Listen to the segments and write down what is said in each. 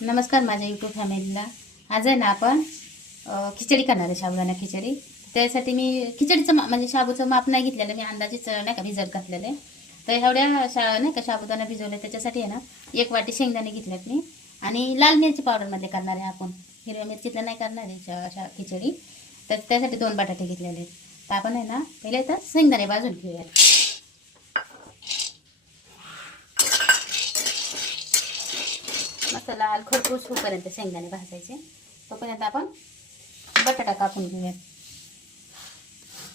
नमस्कार माझ्या यूट्यूब फॅमिलीला. आज आहे ना आपण खिचडी करणार आहे, साबुदाणा खिचडी. त्यासाठी मी खिचडीचं म्हणजे शाबूचं माप नाही घेतलेलं, मी अंदाजेच नाही का भिजत घातलेलं आहे. तर एवढ्या नाही का साबुदाणा भिजवले, त्याच्यासाठी आहे ना 1 वाटी शेंगदाणे घेतलेत मी. आणि लाल मिरची पावडरमध्ये करणार आहे आपण, हिरव्या मिरचीतलं नाही करणार आहे खिचडी. तर त्यासाठी 2 बटाटे घेतलेले आहेत. तर आपण आहे ना पहिले तर शेंगदाणे भाजून घेऊया. मस्त लाल खरपूस होईपर्यंत शेंगदाणे भाजायचे. तोपर्यंत आपण बटाटा कापून घेऊयात.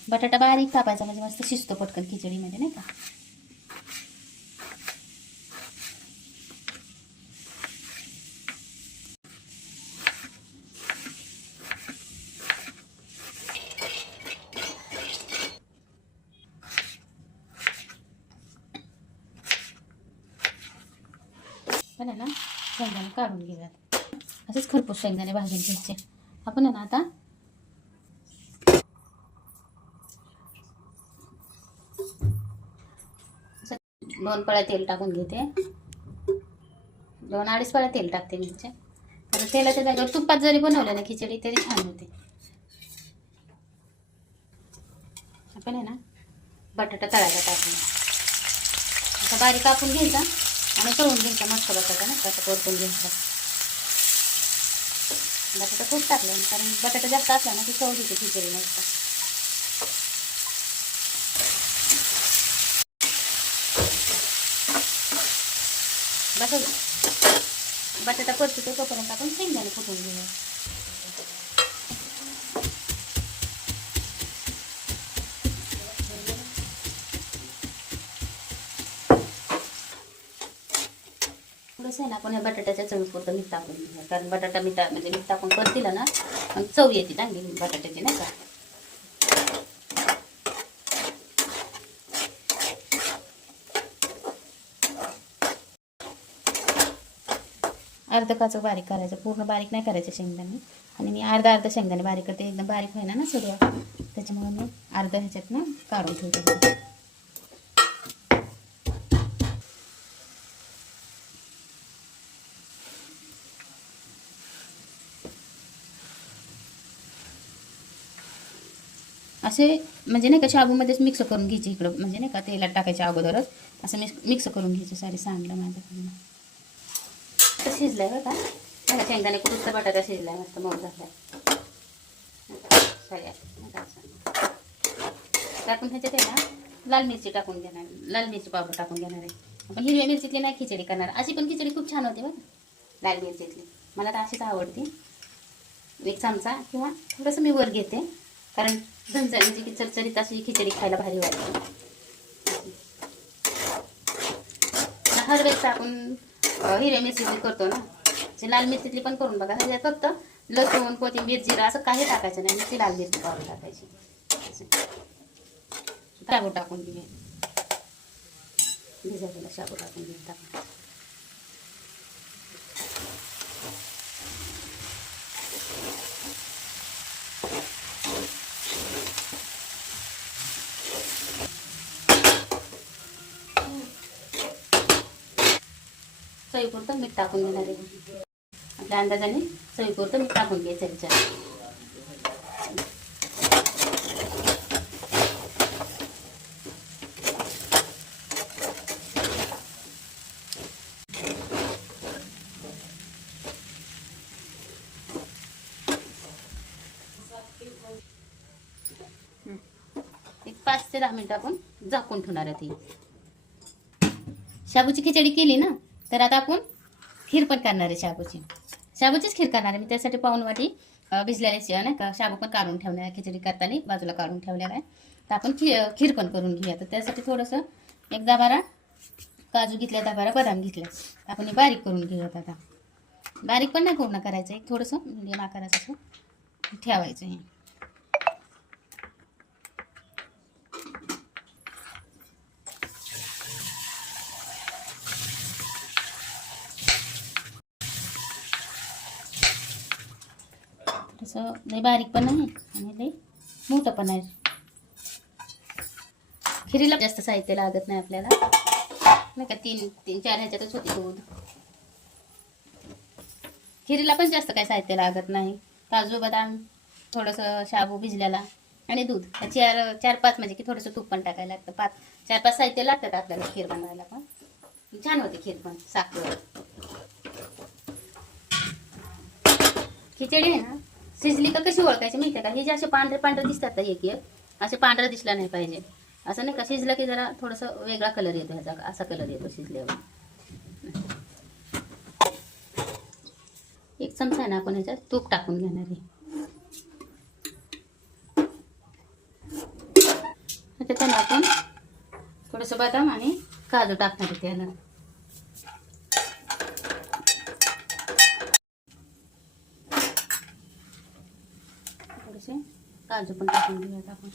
बटाटा बारीक कापायचा म्हणजे मस्त शिजतो पटकन खिचडीमध्ये, नाही का. पण आहे ना शेंगदाणे काढून घेऊयात. असेच खरपूस शेंगदाणे भाजून घ्यायचे. आपण आहे ना आता 2 पळ्या तेल टाकून घेते. 2-2.5 पळ्या तेल टाकते मी. तर तेलाच्या जागेवर तुपात जरी बनवलं ना खिचडी तरी छान होते. आपण आहे ना बटाटा तळायला टाकून आता बारीक कापून घ्यायचा आणि तळून घ्यायचा मस्त बटाटा, ना त्याचा परतून घ्यायचा. बटाटा खूप टाकला कारण बटाटा जास्त असला ना की चव देते खिचडी मस्त. बटाटा परततो तोपर्यंत आपण शेंगदाणे फुटून घेऊया. थोडंसं आहे ना आपण बटाट्याच्या चवीपुरतं मीठ टाकून घेऊया, कारण बटाटा मीठ टाकून परतीला ना पण चव येते चांगली बटाट्याची, नाही का. अर्ध काचं बारीक करायचं, पूर्ण बारीक नाही करायचं शेंगदाणे. आणि मी अर्धा शेंगदाणे बारीक करते, एकदम बारीक व्हायला ना सगळं, त्याच्यामुळे मी अर्धा ह्याच्यात ना काढून ठेवते. असे म्हणजे नाही का शाबूमध्येच मिक्स करून घ्यायचे इकडं, म्हणजे नाही का तेलात टाकायच्या अगोदरच असं मिक्स करून घ्यायचं. सारी सांगलं माझ्याकडून तर शिजलाय बघा. मला शेंगदाणे कुठून तर बटाटा शिजलाय, मस्त मऊ झालाय. टाकून ह्याच्यात आहे ना लाल मिरची टाकून घेणार, लाल मिरची पावडर टाकून घेणार आहे. आपण हिरव्या मिरचीतली नाही खिचडी करणार, अशी पण खिचडी खूप छान होते बघा लाल मिरचीतली. मला तर अशीच आवडते. 1 चमचा किंवा थोडंसं मी वर घेते, कारण झणझणीची की चरचरीत अशी खिचडी खायला भारी वाटते. हर वेळेस आपण हिरव्या मिरचीतली करतो ना, लाल मिरचीतली पण करून बघा. ह्याच्यात फक्त लसूण, कोथिंबीर, जिरा असं काही टाकायचं नाही, नुसती लाल मिरची पावडर टाकायची. शाबू टाकून घेऊया, भिजवलेला शाबू टाकून घेऊया. चवीपुरतं मीठ टाकून घेणार आहे. आपल्या अंदाजाने चवीपुरतं मीठ टाकून घ्यायचं ह्याच्यात. एक 5 ते 10 मिनिटं आपण झाकून ठेवणार आहे. ती शाबूची खिचडी केली ना, तर आता आपण खीर पण करणार आहे. शाबूचीच खीर करणार आहे मी. त्यासाठी पाऊण वाटी भिजलेले नाही का शाबू पण काढून ठेवणार आहे, खिचडी करताना बाजूला काढून ठेवलेला आहे. तर आपण खीर पण करून घेऊया. तर त्यासाठी थोडंसं 10-12 काजू घेतल्या, 10-12 बदाम घेतल्या. आपण हे बारीक करून घेऊयात. आता बारीक पण नाही पूर्ण करायचं, एक थोडंसं मीडियम आकाराचं असं ठेवायचं. हे तसं लई बारीक पण नाही आणि लई मोठं पण आहे. खिरीला जास्त साहित्य लागत नाही आपल्याला, नाही का. 3-4 ह्याच्यातच होती दूध. खिरीला पण जास्त काही साहित्य लागत नाही. काजू बदाम, थोडंसं शाबू भिजलेला आणि दूध. 4-5 म्हणजे की थोडंसं तूप पण टाकायला लागतं. 4-5 साहित्य लागतात आपल्याला खीर बनवायला पण. छान होते खीर पण साखर. खिचडी आहे ना, शिजली का कशी ओळखायची माहिती आहे का? हे जे असे पांढरे पांढरे दिसतात ना एक असे पांढरं दिसला नाही पाहिजे. असं नाही का, शिजलं की जरा थोडंसं वेगळा कलर येतो ह्याचा, असा कलर येतो शिजल्यावर. एक चमचा आहे ना आपण ह्याच्यात तूप टाकून घेणार आहे. त्याच्यानं आपण थोडंसं बदाम आणि काजू टाकणार आहे त्याला. थोडेसे काजू पण टाकून घेऊयात आपण.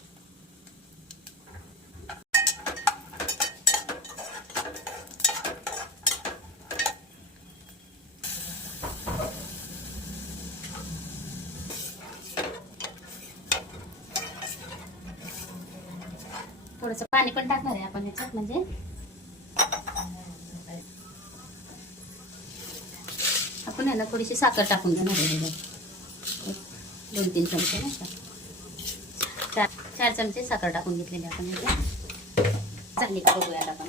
थोडंसं पाणी पण टाकणार आहे आपण ह्याच्यात, म्हणजे आपण आहे ना थोडीशी साखर टाकून घेणार आहे. 2-3 चमचे नाही का, 4 चमचे साखर टाकून घेतलेली आपण ह्याच्यात. चांगली का बघूयात आपण.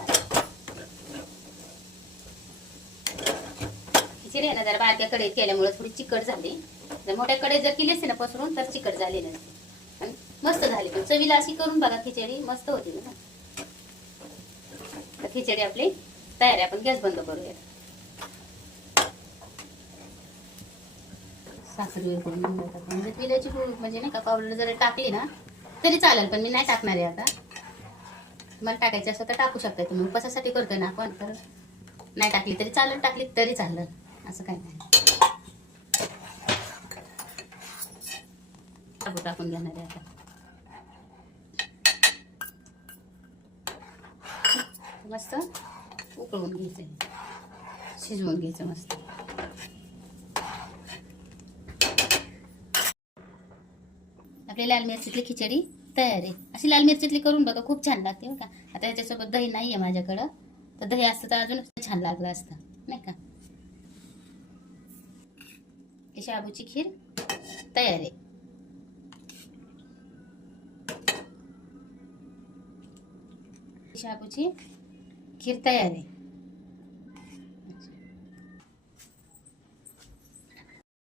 खिचडी आहे ना जरा बारक्या कढईत केल्यामुळे थोडी चिकट झाली. जर मोठ्या कढईत जर केली असते ना पसरून तर चिकट झाली नसते. आणि मस्त झाली. पण चवीला अशी करून बघा, खिचडी मस्त होती ना. तर खिचडी आपली तयार आहे. आपण गॅस बंद करूया. साखर करून घेऊयात आपण. म्हणजे विलायची पूड म्हणजे नाही का पावडर जरी टाकली ना तरी चालेल, पण मी नाही टाकणार आहे आता. मला टाकायची असं तर टाकू शकता तुम्ही. उपवासासाठी करतोय ना आपण, तर नाही टाकली तरी चालेल, टाकली तरी चालेल, असं काही नाही. शाबू टाकून घेणार आहे आता. मस्त उकळून घ्यायचं, शिजवून घ्यायचं मस्त. आपली लाल मिरचीतली खिचडी तयार आहे. अशी लाल मिरचीतली करून बघा, खूप छान लागते का. आता ह्याच्यासोबत दही नाही आहे माझ्याकडं, तर दही असतं तर अजून छान लागलं असतं नाही का. शाबूची खीर तयार आहे. शाबूची खीर तयार आहे.